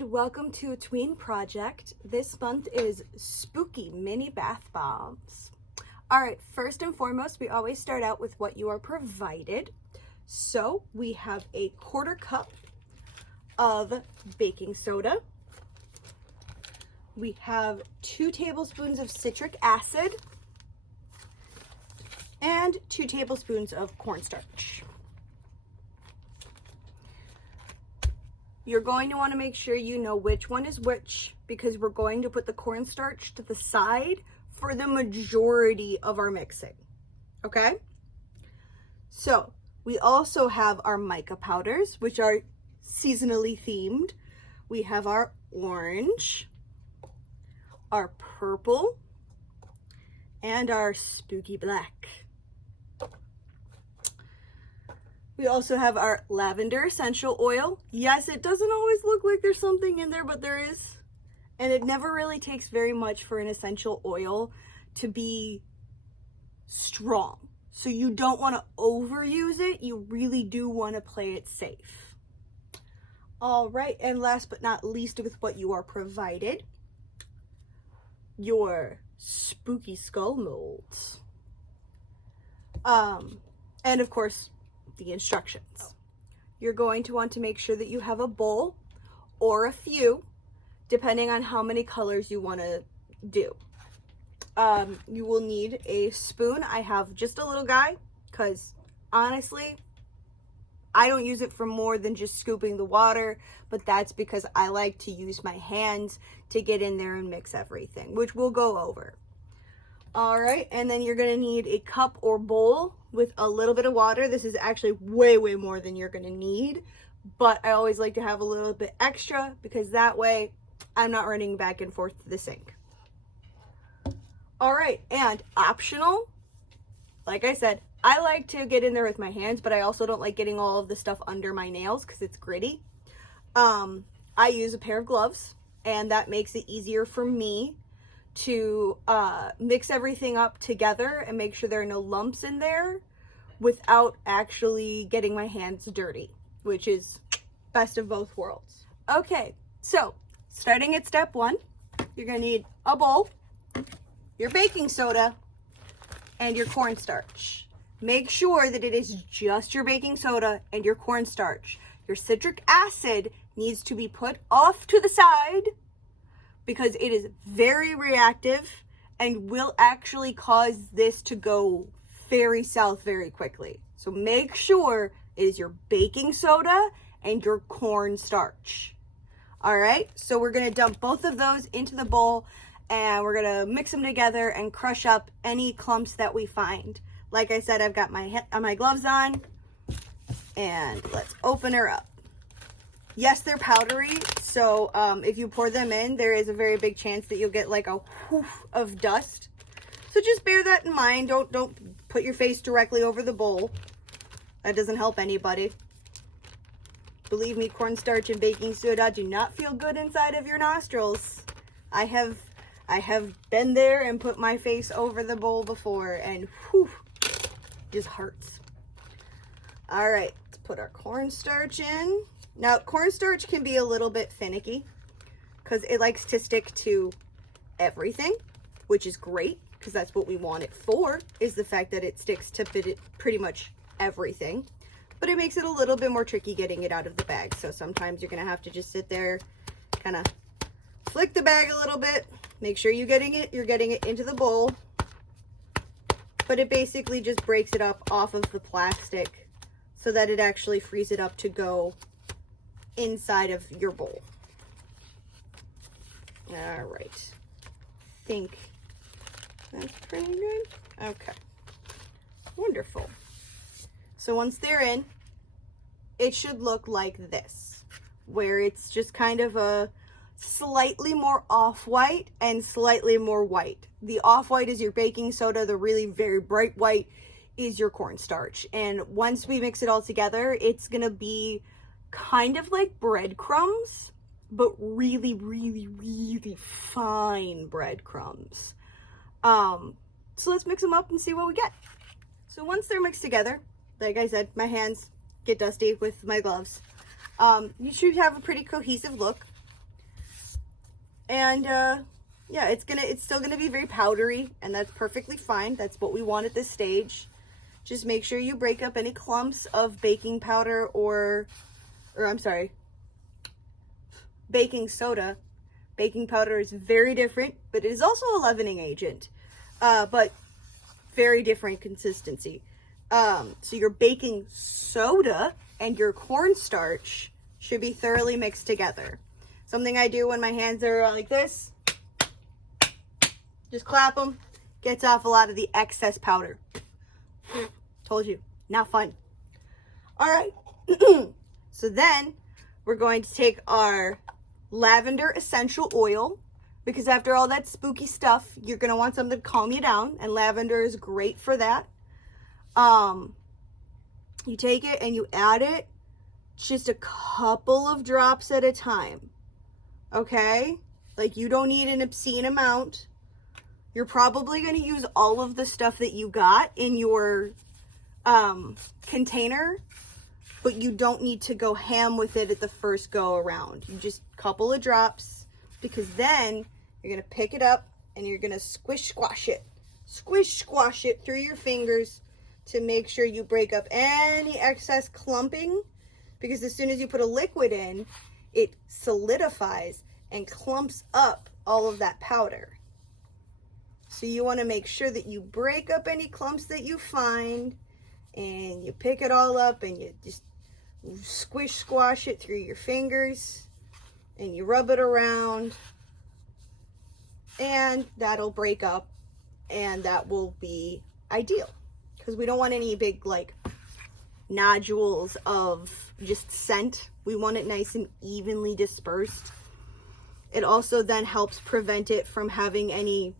and welcome to a Tween project. This month is spooky mini bath bombs. All right, first and foremost, we always start out with what you are provided. So we have a 1/4 cup of baking soda. We have 2 tablespoons of citric acid and 2 tablespoons of cornstarch. You're going to want to make sure you know which one is which, because we're going to put the cornstarch to the side for the majority of our mixing, okay? So we also have our mica powders, which are seasonally themed. We have our orange, our purple, and our spooky black. We also have our Lavender Essential Oil. Yes, it doesn't always look like there's something in there, but there is. And it never really takes very much for an essential oil to be strong. So you don't want to overuse it. You really do want to play it safe. All right, and last but not least, with what you are provided, your spooky skull molds. And of course, the instructions. You're going to want to make sure that you have a bowl or a few, depending on how many colors you want to do. You will need a spoon. I have just a little guy because honestly, I don't use it for more than just scooping the water, but that's because I like to use my hands to get in there and mix everything, which we'll go over. All right, and then you're gonna need a cup or bowl with a little bit of water. This is actually way more than you're gonna need, but I always like to have a little bit extra because that way I'm not running back and forth to the sink. All right, and optional, like I said, I like to get in there with my hands, but I also don't like getting all of the stuff under my nails because it's gritty. I use a pair of gloves, and that makes it easier for me to mix everything up together and make sure there are no lumps in there without actually getting my hands dirty, which is best of both worlds. Okay, so starting at step 1, you're gonna need a bowl, your baking soda, and your cornstarch. Make sure that it is just your baking soda and your cornstarch. Your citric acid needs to be put off to the side because it is very reactive and will actually cause this to go very south very quickly. So make sure it is your baking soda and your cornstarch. All right, so we're gonna dump both of those into the bowl and we're gonna mix them together and crush up any clumps that we find. Like I said, I've got my gloves on, and let's open her up. Yes, they're powdery, so if you pour them in, there is a very big chance that you'll get like a whoof of dust. So just bear that in mind. Don't put your face directly over the bowl. That doesn't help anybody. Believe me, cornstarch and baking soda do not feel good inside of your nostrils. I have been there and put my face over the bowl before, and whew, just hurts. All right, let's put our cornstarch in. Now, cornstarch can be a little bit finicky because it likes to stick to everything, which is great because that's what we want it for, is the fact that it sticks to pretty much everything. But it makes it a little bit more tricky getting it out of the bag. So sometimes you're going to have to just sit there, kind of flick the bag a little bit, make sure you're getting it into the bowl. But it basically just breaks it up off of the plastic so that it actually frees it up to go inside of your bowl. All right. I think that's pretty good. Okay. Wonderful. So once they're in, it should look like this, where it's just kind of a slightly more off-white and slightly more white. The off-white is your baking soda. The really very bright white is your cornstarch. And once we mix it all together, it's going to be kind of like breadcrumbs, but really fine breadcrumbs. So let's mix them up and see what we get. So once they're mixed together, like I said, my hands get dusty with my gloves. You should have a pretty cohesive look. And yeah, it's still gonna be very powdery, and that's perfectly fine. That's what we want at this stage. Just make sure you break up any clumps of baking powder or I'm sorry, baking soda. Baking powder is very different, but it is also a leavening agent, but very different consistency. So your baking soda and your cornstarch should be thoroughly mixed together. Something I do when my hands are like this, just clap them, gets off a lot of the excess powder. Told you, not fun. All right, so then we're going to take our Lavender Essential Oil, because after all that spooky stuff, you're going to want something to calm you down, and lavender is great for that. You take it and you add it just a couple of drops at a time, okay? Like, you don't need an obscene amount. You're probably going to use all of the stuff that you got in your container, but you don't need to go ham with it at the first go around. You just a couple of drops, because then you're going to pick it up and you're going to squish squash it through your fingers to make sure you break up any excess clumping, because as soon as you put a liquid in, it solidifies and clumps up all of that powder. So you want to make sure that you break up any clumps that you find, and you pick it all up and you just squish squash it through your fingers, and you rub it around, and that'll break up, and that will be ideal, because we don't want any big like nodules of just scent. We want it nice and evenly dispersed. It also then helps prevent it from having any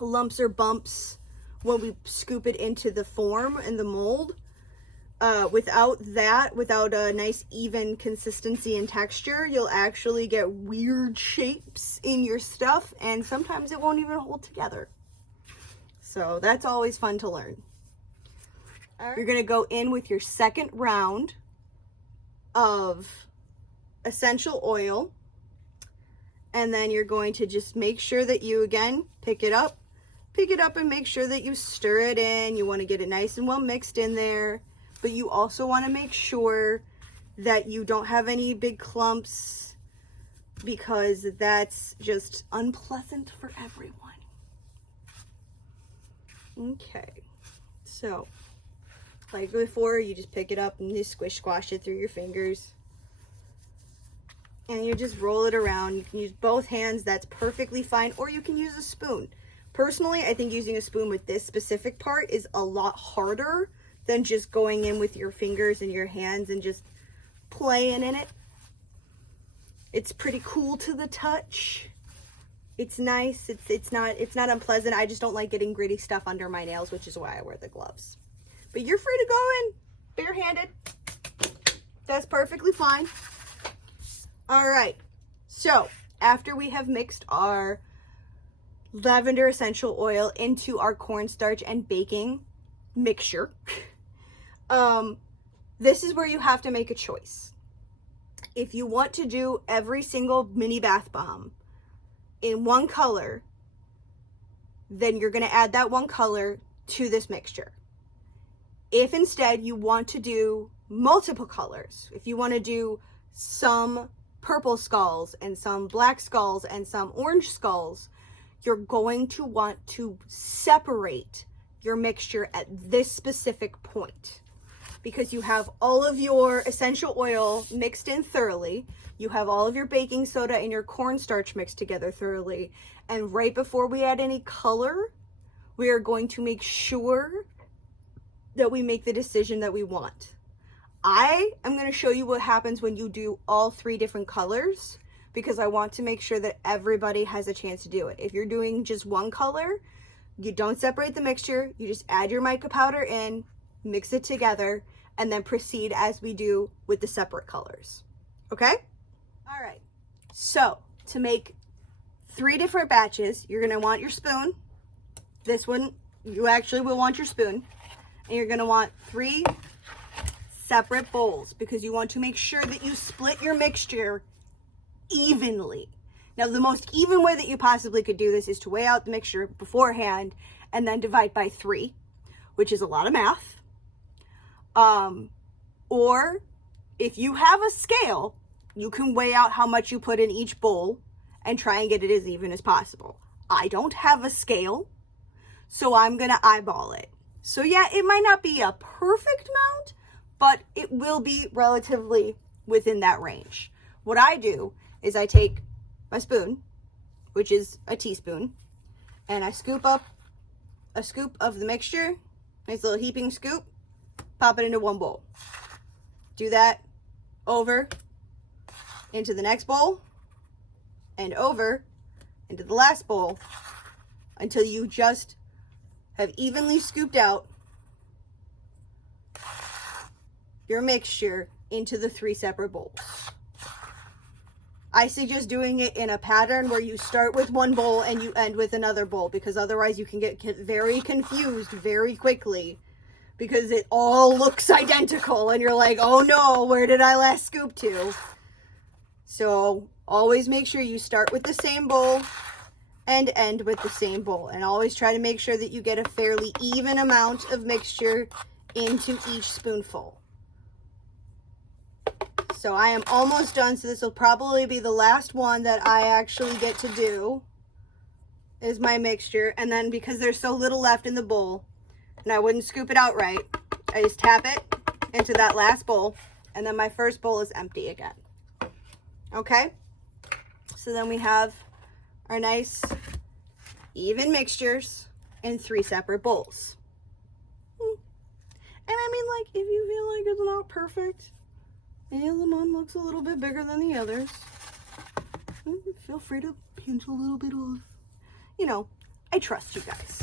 lumps or bumps when we scoop it into the form and the mold. Without a nice even consistency and texture, you'll actually get weird shapes in your stuff, and sometimes it won't even hold together. So that's always fun to learn. All right. You're going to go in with your second round of essential oil, and then you're going to just make sure that you, again, pick it up and make sure that you stir it in. You want to get it nice and well mixed in there, but you also want to make sure that you don't have any big clumps, because that's just unpleasant for everyone. Okay, so like before, you just pick it up and you squish squash it through your fingers, and you just roll it around. You can use both hands, that's perfectly fine, or you can use a spoon. Personally, I think using a spoon with this specific part is a lot harder than just going in with your fingers and your hands and just playing in it. It's pretty cool to the touch. It's nice. It's not unpleasant. I just don't like getting gritty stuff under my nails, which is why I wear the gloves. But you're free to go in barehanded. That's perfectly fine. All right. So after we have mixed our lavender essential oil into our cornstarch and baking mixture, this is where you have to make a choice. If you want to do every single mini bath bomb in one color, then you're going to add that one color to this mixture. If instead you want to do multiple colors, if you want to do some purple skulls and some black skulls and some orange skulls, you're going to want to separate your mixture at this specific point, because you have all of your essential oil mixed in thoroughly, you have all of your baking soda and your cornstarch mixed together thoroughly, and right before we add any color, we are going to make sure that we make the decision that we want. I am going to show you what happens when you do all three different colors, because I want to make sure that everybody has a chance to do it. If you're doing just one color, you don't separate the mixture, you just add your mica powder in, mix it together, and then proceed as we do with the separate colors. Okay? All right. So to make 3 different batches, you're going to want your spoon. This one, you actually will want your spoon. And you're going to want 3 separate bowls, because you want to make sure that you split your mixture evenly. Now, the most even way that you possibly could do this is to weigh out the mixture beforehand and then divide by 3, which is a lot of math. Or if you have a scale, you can weigh out how much you put in each bowl and try and get it as even as possible. I don't have a scale, so I'm going to eyeball it. So yeah, it might not be a perfect amount, but it will be relatively within that range. What I do is I take my spoon, which is a teaspoon, and I scoop up a scoop of the mixture, nice little heaping scoop, pop it into one bowl. Do that over into the next bowl and over into the last bowl until you just have evenly scooped out your mixture into the 3 separate bowls. I suggest doing it in a pattern where you start with one bowl and you end with another bowl, because otherwise you can get very confused very quickly because it all looks identical and you're like, oh no, where did I last scoop to? So always make sure you start with the same bowl and end with the same bowl, and always try to make sure that you get a fairly even amount of mixture into each spoonful. So I am almost done, so this will probably be the last one that I actually get to do, is my mixture. And then because there's so little left in the bowl, and I wouldn't scoop it out right, I just tap it into that last bowl, and then my first bowl is empty again. Okay? So then we have our nice even mixtures in 3 separate bowls. And I mean, like, if you feel like it's not perfect, and the one looks a little bit bigger than the others, feel free to pinch a little bit off. You know, I trust you guys.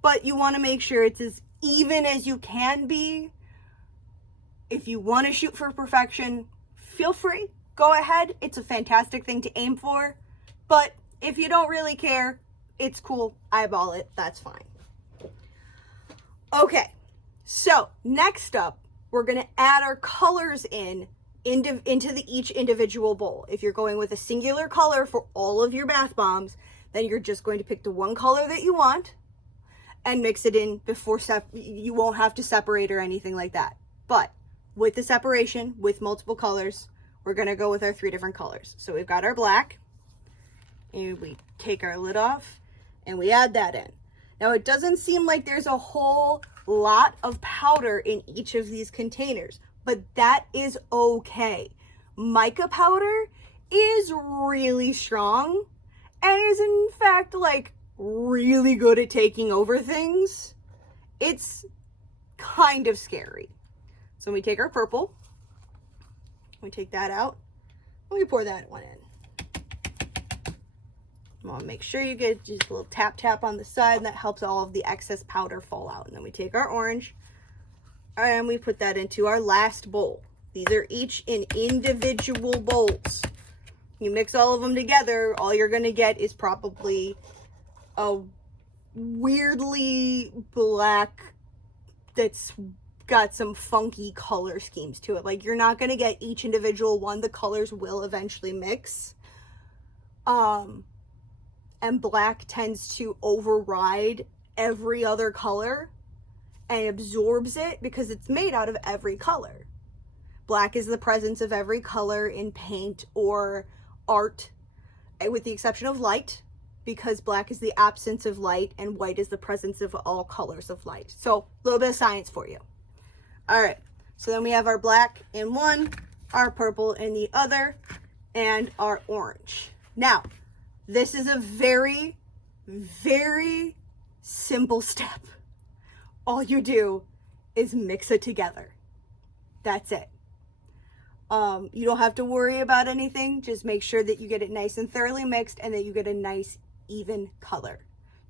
But you want to make sure it's as even as you can be. If you want to shoot for perfection, feel free. Go ahead. It's a fantastic thing to aim for. But if you don't really care, it's cool. Eyeball it. That's fine. Okay. So next up, we're going to add our colors into each individual bowl. If you're going with a singular color for all of your bath bombs, then you're just going to pick the one color that you want and mix it in before you won't have to separate or anything like that. But with the separation, with multiple colors, we're going to go with our 3 different colors. So we've got our black, and we take our lid off and we add that in. Now, it doesn't seem like there's a whole lot of powder in each of these containers, but that is okay. Mica powder is really strong and is in fact like really good at taking over things. It's kind of scary. So we take our purple, we take that out, and we pour that one in. You want to make sure you get just a little tap on the side, and that helps all of the excess powder fall out. And then we take our orange and we put that into our last bowl. These are each in individual bowls. You mix all of them together, all you're going to get is probably a weirdly black that's got some funky color schemes to it. Like, you're not going to get each individual one. The colors will eventually mix. And black tends to override every other color and absorbs it because it's made out of every color. Black is the presence of every color in paint or art, with the exception of light, because black is the absence of light and white is the presence of all colors of light. So, a little bit of science for you. All right, so then we have our black in one, our purple in the other, and our orange. Now, this is a very, very simple step. All you do is mix it together. That's it. You don't have to worry about anything. Just make sure that you get it nice and thoroughly mixed and that you get a nice, even color.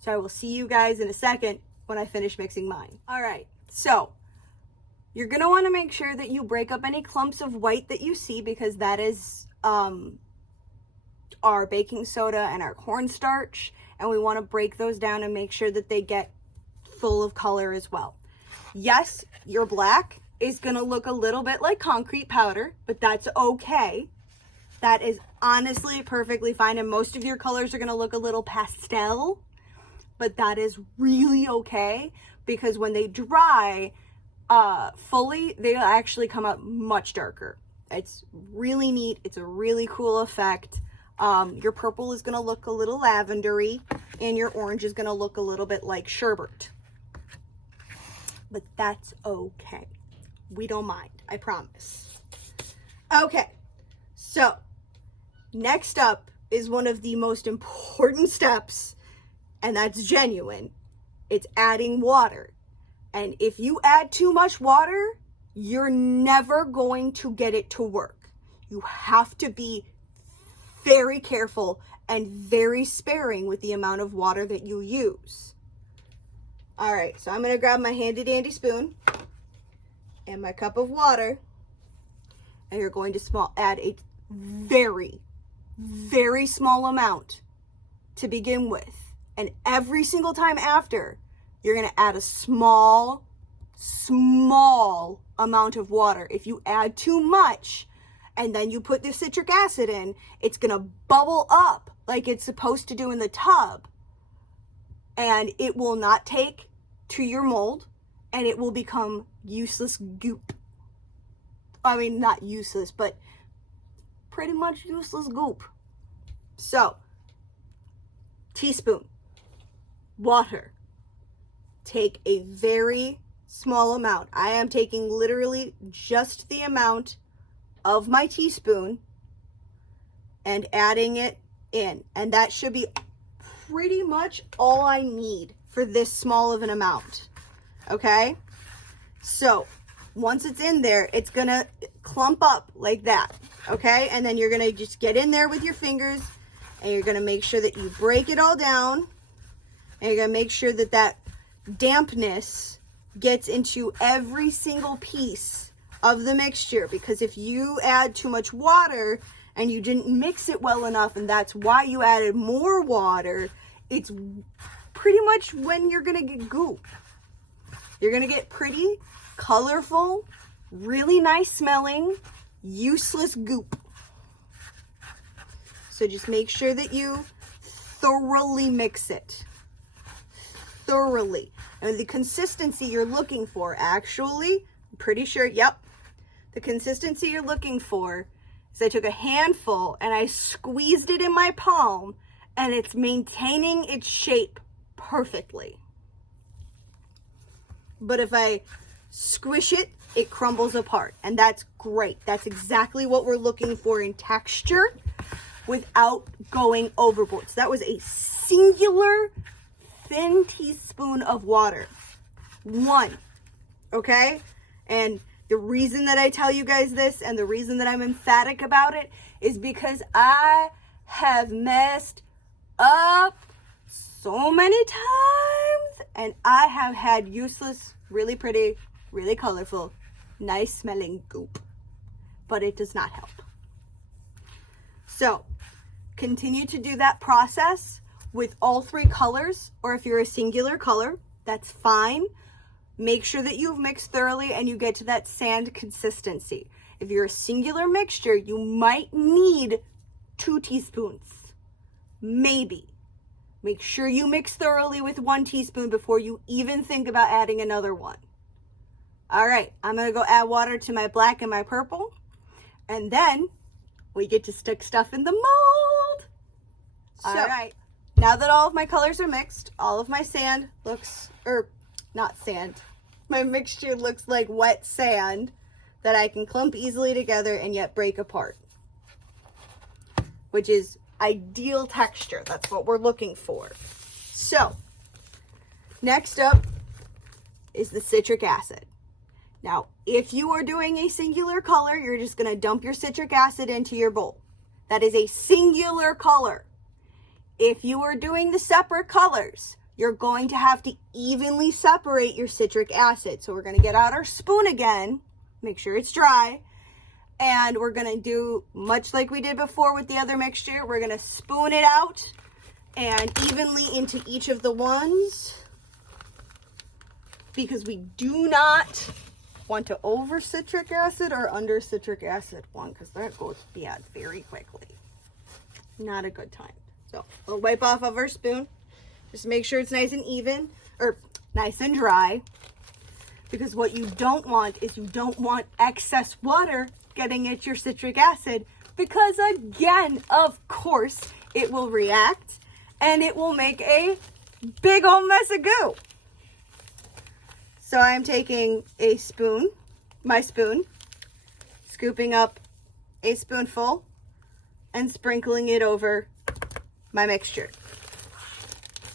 So I will see you guys in a second when I finish mixing mine. All right, so you're going to want to make sure that you break up any clumps of white that you see, because that is our baking soda and our cornstarch, and we want to break those down and make sure that they get full of color as well. Yes, your black is going to look a little bit like concrete powder, but that's okay. That is honestly perfectly fine. And most of your colors are going to look a little pastel, but that is really okay because when they dry fully, they actually come out much darker. It's really neat. It's a really cool effect. Your purple is going to look a little lavendery and your orange is going to look a little bit like sherbet. But that's okay. We don't mind, I promise. Okay, so next up is one of the most important steps, and that's genuine. It's adding water. And if you add too much water, you're never going to get it to work. You have to be very careful and very sparing with the amount of water that you use. All right, so I'm going to grab my handy dandy spoon and my cup of water, and you're going to add a very, very small amount to begin with. And every single time after, you're going to add a small amount of water. If you add too much and then you put the citric acid in, it's going to bubble up like it's supposed to do in the tub. And it will not take to your mold and it will become useless goop. I mean, not useless, but pretty much useless goop. So, teaspoon, water. Take a very small amount. I am taking literally just the amount of my teaspoon and adding it in. And that should be pretty much all I need for this small of an amount. Okay? So, once it's in there, it's going to clump up like that. Okay? And then you're going to just get in there with your fingers and you're going to make sure that you break it all down. And you're going to make sure that that dampness gets into every single piece of the mixture, because if you add too much water and you didn't mix it well enough and that's why you added more water, it's pretty much when you're gonna get goop. You're gonna get pretty colorful, really nice smelling, useless goop. So just make sure that you thoroughly mix it. Thoroughly. And the consistency you're looking for, actually, I'm pretty sure, yep. The consistency you're looking for is I took a handful and I squeezed it in my palm and it's maintaining its shape perfectly. But if I squish it, it crumbles apart. And that's great. That's exactly what we're looking for in texture without going overboard. So that was a singular thin teaspoon of water. One. Okay? And the reason that I tell you guys this and the reason that I'm emphatic about it is because I have messed up so many times and I have had useless, really pretty, really colorful, nice smelling goop. But it does not help. So, continue to do that process with all three colors, or if you're a singular color, that's fine. Make sure that you've mixed thoroughly and you get to that sand consistency. If you're a singular mixture, you might need 2 teaspoons. Maybe. Make sure you mix thoroughly with 1 teaspoon before you even think about adding another one. All right, I'm going to go add water to my black and my purple. And then we get to stick stuff in the mold. All right. Now that all of my colors are mixed, all of my sand looks, not sand, my mixture looks like wet sand that I can clump easily together and yet break apart, which is ideal texture. That's what we're looking for. So, next up is the citric acid. Now, if you are doing a singular color, you're just going to dump your citric acid into your bowl. That is a singular color. If you are doing the separate colors, you're going to have to evenly separate your citric acid. So we're going to get out our spoon again, make sure it's dry, and we're going to do much like we did before with the other mixture. We're going to spoon it out and evenly into each of the ones, because we do not want to over citric acid or under citric acid one, because that goes bad very quickly. Not a good time. So we'll wipe off of our spoon. Just make sure it's nice and even, or nice and dry. Because what you don't want is you don't want excess water getting at your citric acid, because again, of course, it will react and it will make a big old mess of goo. So I'm taking a spoon, my spoon, scooping up a spoonful and sprinkling it over my mixture,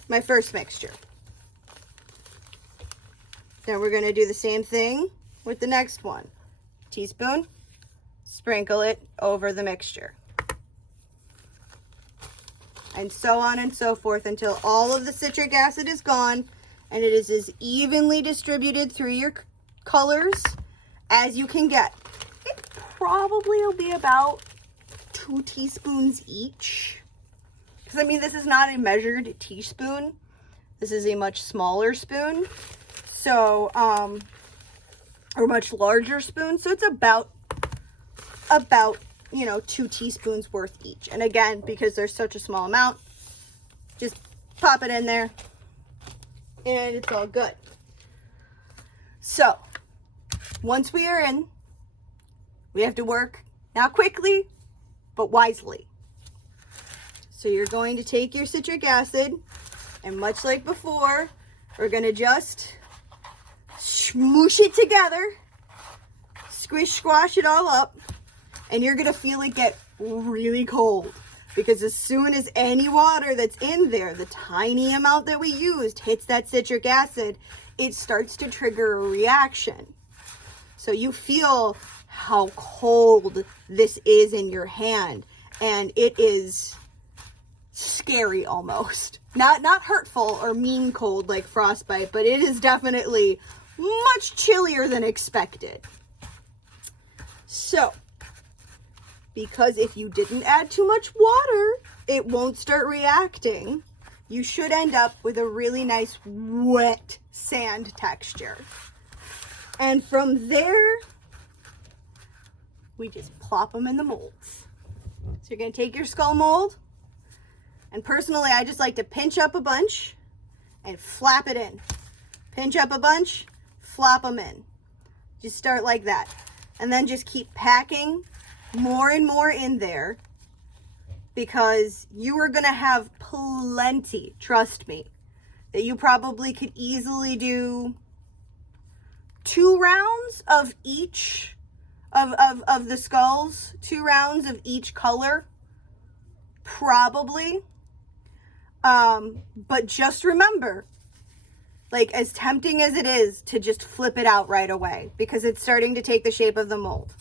my first mixture. Then we're going to do the same thing with the next one. Teaspoon, sprinkle it over the mixture. And so on and so forth until all of the citric acid is gone and it is as evenly distributed through your colors as you can get. It probably will be about 2 teaspoons each. Because I mean, this is not a measured teaspoon. This is a much smaller spoon. So, or much larger spoon. So it's about, 2 teaspoons worth each. And again, because there's such a small amount, just pop it in there and it's all good. So once we are in, we have to work not quickly, but wisely. So you're going to take your citric acid, and much like before, we're going to just smoosh it together, squish, squash it all up, and you're going to feel it get really cold. Because as soon as any water that's in there, the tiny amount that we used, hits that citric acid, it starts to trigger a reaction. So you feel how cold this is in your hand, and it is scary almost. Not hurtful or mean cold like frostbite, but it is definitely much chillier than expected. So, because if you didn't add too much water, it won't start reacting. You should end up with a really nice wet sand texture. And from there, we just plop them in the molds. So you're going to take your skull mold, and personally, I just like to pinch up a bunch and flap it in. Pinch up a bunch, flop them in. Just start like that. And then just keep packing more and more in there, because you are going to have plenty, trust me, that you probably could easily do 2 rounds of each of the skulls, 2 rounds of each color, probably. But just remember, like, as tempting as it is to just flip it out right away, because it's starting to take the shape of the mold.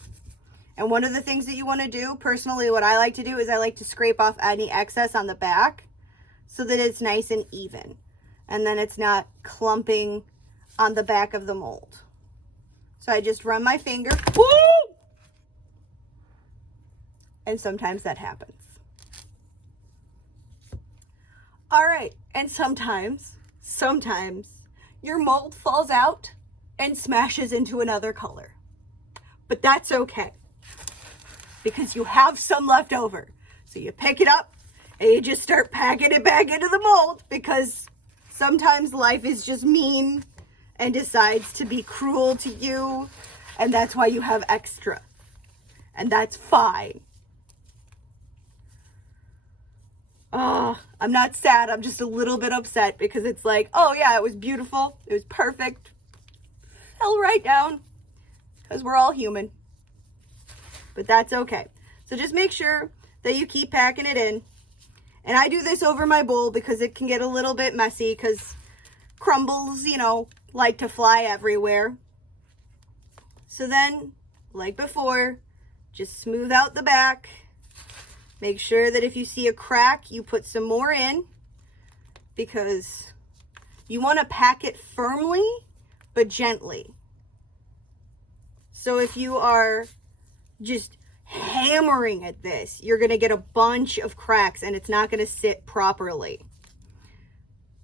And one of the things that you want to do, personally, what I like to do is I like to scrape off any excess on the back so that it's nice and even. And then it's not clumping on the back of the mold. So I just run my finger. Woo! And sometimes that happens. All right. And sometimes your mold falls out and smashes into another color. But that's okay, because you have some left over. So you pick it up and you just start packing it back into the mold, because sometimes life is just mean and decides to be cruel to you, and that's why you have extra. And that's fine. I'm not sad, I'm just a little bit upset, because it's like, oh yeah, it was beautiful, it was perfect, fell right down, because we're all human. But that's okay. So just make sure that you keep packing it in. And I do this over my bowl because it can get a little bit messy, because crumbles, like to fly everywhere. So then, like before, just smooth out the back. Make sure that if you see a crack, you put some more in, because you want to pack it firmly but gently. So if you are just hammering at this, you're going to get a bunch of cracks and it's not going to sit properly.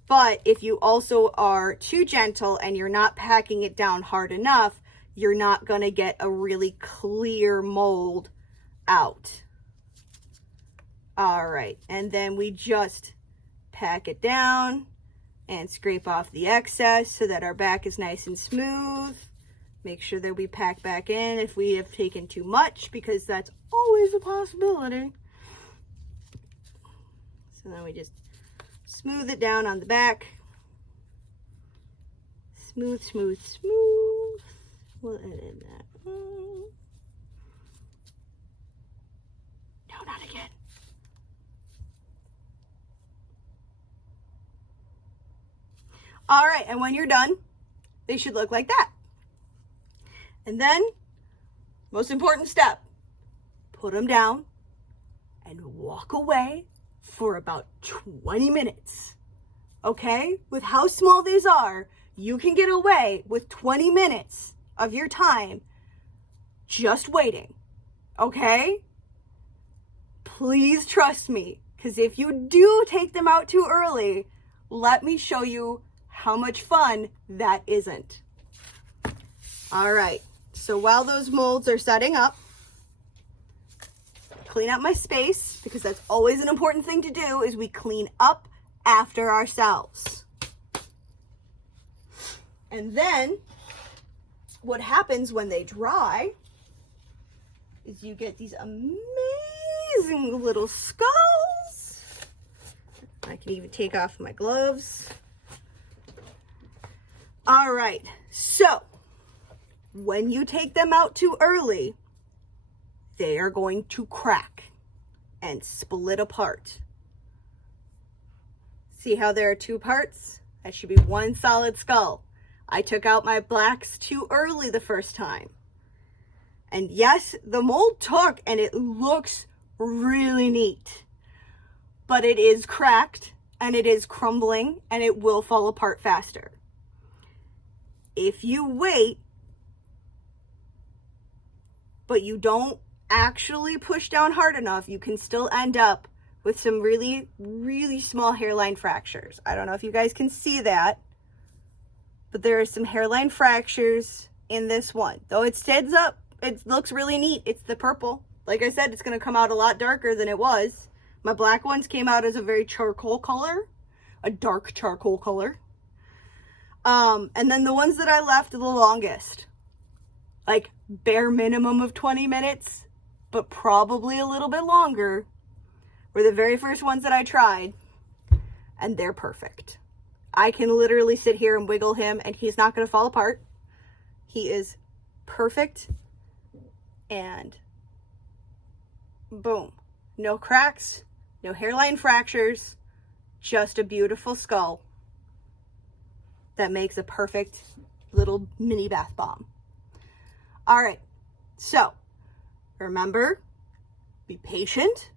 But if you also are too gentle and you're not packing it down hard enough, you're not going to get a really clear mold out. All right, and then we just pack it down and scrape off the excess so that our back is nice and smooth. Make sure that we pack back in if we have taken too much, because that's always a possibility. So then we just smooth it down on the back. Smooth, smooth, smooth. We'll edit that. No, not again. All right, and when you're done, they should look like that. And then, most important step, put them down and walk away for about 20 minutes. Okay? With how small these are, you can get away with 20 minutes of your time just waiting. Okay? Please trust me, because if you do take them out too early, let me show you how much fun that isn't. All right, so while those molds are setting up, clean up my space, because that's always an important thing to do, is we clean up after ourselves. And then what happens when they dry is you get these amazing little skulls. I can even take off my gloves. All right, so when you take them out too early, they are going to crack and split apart. See how there are two parts? That should be one solid skull. I took out my blacks too early the first time. And yes, the mold took and it looks really neat. But it is cracked and it is crumbling and it will fall apart faster. If you wait, but you don't actually push down hard enough, you can still end up with some really, really small hairline fractures. I don't know if you guys can see that, but there are some hairline fractures in this one. Though it stands up, it looks really neat. It's the purple. Like I said, it's going to come out a lot darker than it was. My black ones came out as a very charcoal color, a dark charcoal color. And then the ones that I left the longest, like bare minimum of 20 minutes, but probably a little bit longer, were the very first ones that I tried, and they're perfect. I can literally sit here and wiggle him and he's not going to fall apart. He is perfect, and boom, no cracks, no hairline fractures, just a beautiful skull that makes a perfect little mini bath bomb. All right, so remember, be patient,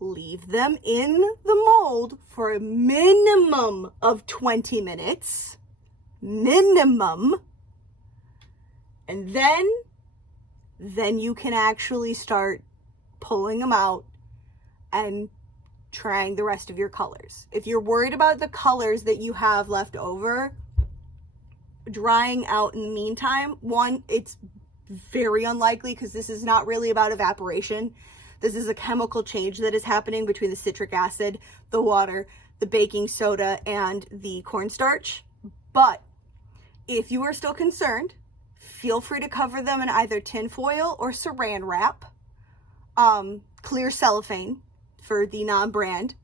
leave them in the mold for a minimum of 20 minutes, minimum, and then you can actually start pulling them out and trying the rest of your colors. If you're worried about the colors that you have left over drying out in the meantime, one, it's very unlikely, because this is not really about evaporation. This is a chemical change that is happening between the citric acid, the water, the baking soda, and the cornstarch. But if you are still concerned, feel free to cover them in either tin foil or saran wrap, clear cellophane for the non-brand,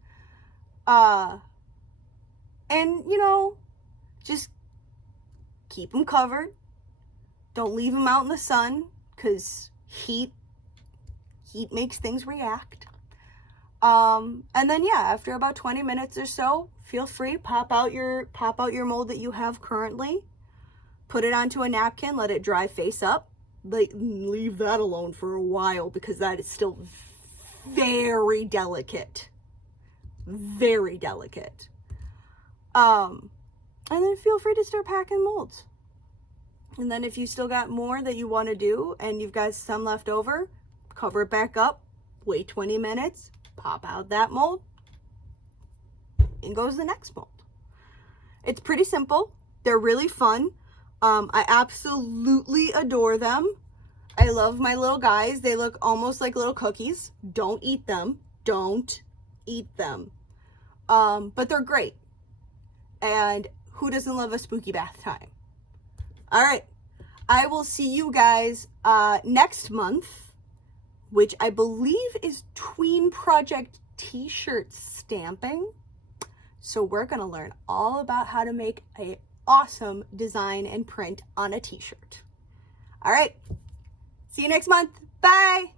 and just keep them covered. Don't leave them out in the sun, because heat makes things react. And then after about 20 minutes or so, feel free, pop out your mold that you have currently, put it onto a napkin, let it dry face up, leave that alone for a while, because that is still very delicate. Very delicate. And then feel free to start packing molds. And then if you still got more that you want to do and you've got some left over, cover it back up, wait 20 minutes, pop out that mold, and goes the next mold. It's pretty simple. They're really fun. I absolutely adore them. I love my little guys. They look almost like little cookies. Don't eat them. Don't eat them. But they're great. And who doesn't love a spooky bath time? All right. I will see you guys next month, which I believe is Tween Project t-shirt stamping. So we're going to learn all about how to make an awesome design and print on a t-shirt. All right. See you next month. Bye.